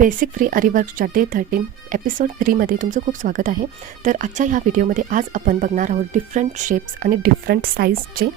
Basic free आरीवर्कच्या day 13 episode 3मध्ये तुमचं खूप स्वागत आहे. तर आजच्या ह्या व्हिडिओमध्ये आज आपण बघणार आहोत डिफरंट शेप्स आणि डिफरंट साईजचे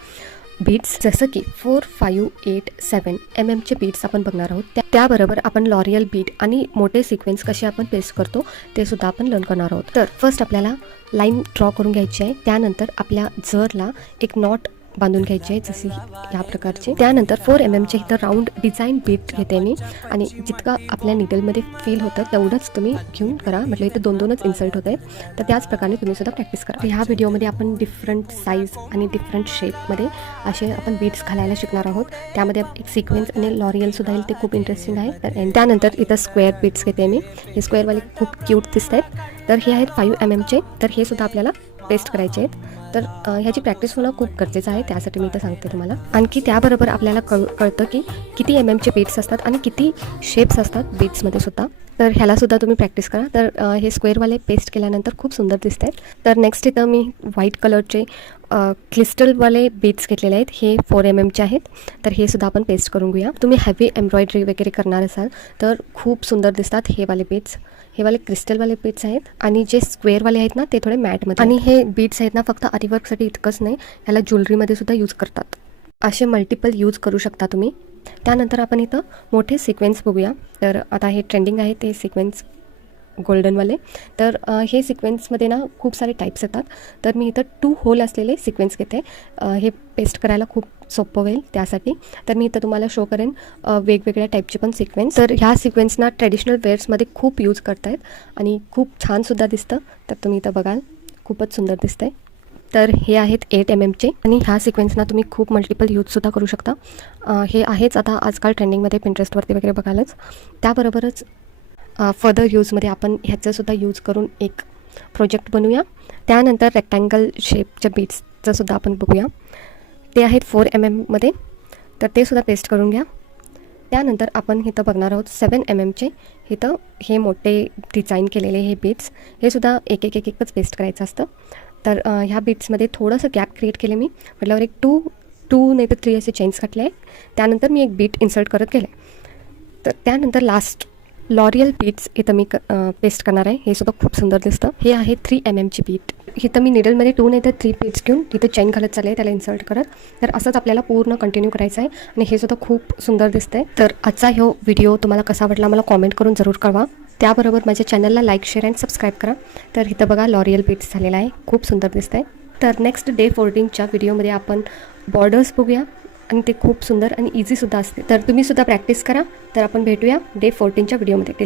बीड्स, जसं की 4, 5, 8, 7 चे बीड्स आपण बघणार आहोत. त्याबरोबर आपण लॉरियल बीड आणि मोठे सिक्वेन्स कसे आपण पेस्ट करतो ते सुद्धा आपण लर्न करणार आहोत. तर फर्स्ट आपल्याला लाईन ड्रॉ करून घ्यायची आहे. त्यानंतर आपल्या जरला एक नॉट बांधून घ्यायचे आहे, जशी या प्रकारचे. त्यानंतर 4 चे इथं राऊंड डिझाईन बीट घेते मी, आणि जितका आपल्या निडलमध्ये फील होतं तेवढंच तुम्ही घेऊन करा. म्हटलं इथं 2-2च इन्सर्ट होत आहेत, तर त्याच प्रकारे तुम्ही सुद्धा प्रॅक्टिस करा. ह्या व्हिडिओमध्ये आपण डिफरंट साईज आणि डिफरंट शेपमध्ये असे आपण बीट्स घालायला शिकणार आहोत. त्यामध्ये एक सिक्वेन्स आणि लॉरियल सुद्धा येईल, ते खूप इंटरेस्टिंग आहे. तर त्यानंतर इथं स्क्वेअर बीट्स घेते मी. हे स्क्वेअरवाले खूप क्यूट दिसत आहेत. तर हे आहेत 5 चे. तर हे सुद्धा आपल्याला पेस्ट करायचे आहेत. तर ह्याची प्रॅक्टिस होणं खूप गरजेचं आहे, त्यासाठी मी इथं सांगते तुम्हाला. आणखी त्याबरोबर आपल्याला कळतं की किती चे बीट्स असतात आणि किती शेप्स असतात बीट्समध्ये सुद्धा. तर ह्याला सुद्धा तुम्ही प्रॅक्टिस करा. तर हे स्क्वेअरवाले पेस्ट केल्यानंतर खूप सुंदर दिसत आहेत. तर नेक्स्ट इथं मी व्हाईट कलरचे क्रिस्टलवाले बीट्स घेतलेले आहेत. हे 4 चे आहेत. तर हे सुद्धा आपण पेस्ट करून घेऊया. तुम्ही हेवी एम्ब्रॉयडरी वगैरे करणार असाल तर खूप सुंदर दिसतात हे वाले बीट्स. हे वाले क्रिस्टलवाले बीट्स आहेत, आणि जे स्क्वेअरवाले आहेत ना ते थोडे मॅटमध्ये. आणि हे बीट्स आहेत ना फक्त आरीवर्कसाठी इतकंच नाही, ह्याला ज्वेलरीमध्ये सुद्धा यूज करतात. असे मल्टिपल यूज करू शकता तुम्ही. त्यानंतर आपण इथं मोठे सिक्वेन्स बघूया. तर आता हे ट्रेंडिंग आहे ते सिक्वेन्स गोल्डनवाले. तर हे सिक्वेन्समध्ये ना खूप सारे टाईप्स येतात. तर मी इथं 2 होल असलेले सिक्वेन्स घेते. हे पेस्ट करायला खूप सोपं होईल त्यासाठी. तर मी इथं तुम्हाला शो करेन वेगवेगळ्या टाईपचे पण सिक्वेन्स. तर ह्या सिक्वेन्सना ट्रेडिशनल वेअर्समध्ये खूप यूज करतायत आणि खूप छानसुद्धा दिसतं. तर तुम्ही इथं बघाल खूपच सुंदर दिसतं आहे. तर हे आहेत 8 चे, आणि ह्या सिक्वेन्सना तुम्ही खूप मल्टिपल यूजसुद्धा करू शकता. हे आहेच आता आजकाल ट्रेंडिंगमध्ये पिंटरेस्टवरती वगैरे बघालच. त्याबरोबरच फर्दर यूजमध्ये आपण ह्याचंसुद्धा यूज करून एक प्रोजेक्ट बनवूया. त्यानंतर रेक्टँगल शेपच्या बीट्सचं सुद्धा आपण बघूया. ते आहेत 4 मध्ये. तर ते सुद्धा पेस्ट करून घ्या. त्यानंतर आपण इथं बघणार आहोत 7 चे. इथं हे मोठे डिझाईन केलेले हे बीट्स, हे सुद्धा एकच पेस्ट करायचं असतं. तर ह्या बीट्समध्ये थोडंसं गॅप क्रिएट केले मी. म्हटल्यावर एक 2 नाही तर 3 असे चेन्स घातले आहे. त्यानंतर मी एक बीट इन्सर्ट करत गेले. तर त्यानंतर लास्ट लॉरियल बीट्स इथं मी पेस्ट करणार आहे. हे सुद्धा खूप सुंदर दिसतं. हे आहे 3 ची बीट. इथं मी निडलमध्ये 2 नाही तर 3 बीट्स घेऊन इथं चेन घालत चालले आहे, त्याला इन्सर्ट करत. तर असंच आपल्याला पूर्ण कंटिन्यू करायचं आहे, आणि हे सुद्धा खूप सुंदर दिसतंय. तर आजचा हा व्हिडिओ तुम्हाला कसा वाटला मला कॉमेंट करून जरूर कळवा. त्याबरोबर माझ्या चॅनलला लाईक, शेअर अँड सबस्क्राईब करा. तर इथं बघा लॉरियल बीट्स झालेला आहे, खूप सुंदर दिसतंय. तर नेक्स्ट डे 14च्या व्हिडिओमध्ये आपण बॉर्डर्स बघूया, आणि ते खूप सुंदर आणि इझीसुद्धा असते. तर तुम्ही सुद्धा प्रॅक्टिस करा. तर आपण भेटूया डे 14च्या व्हिडिओमध्ये.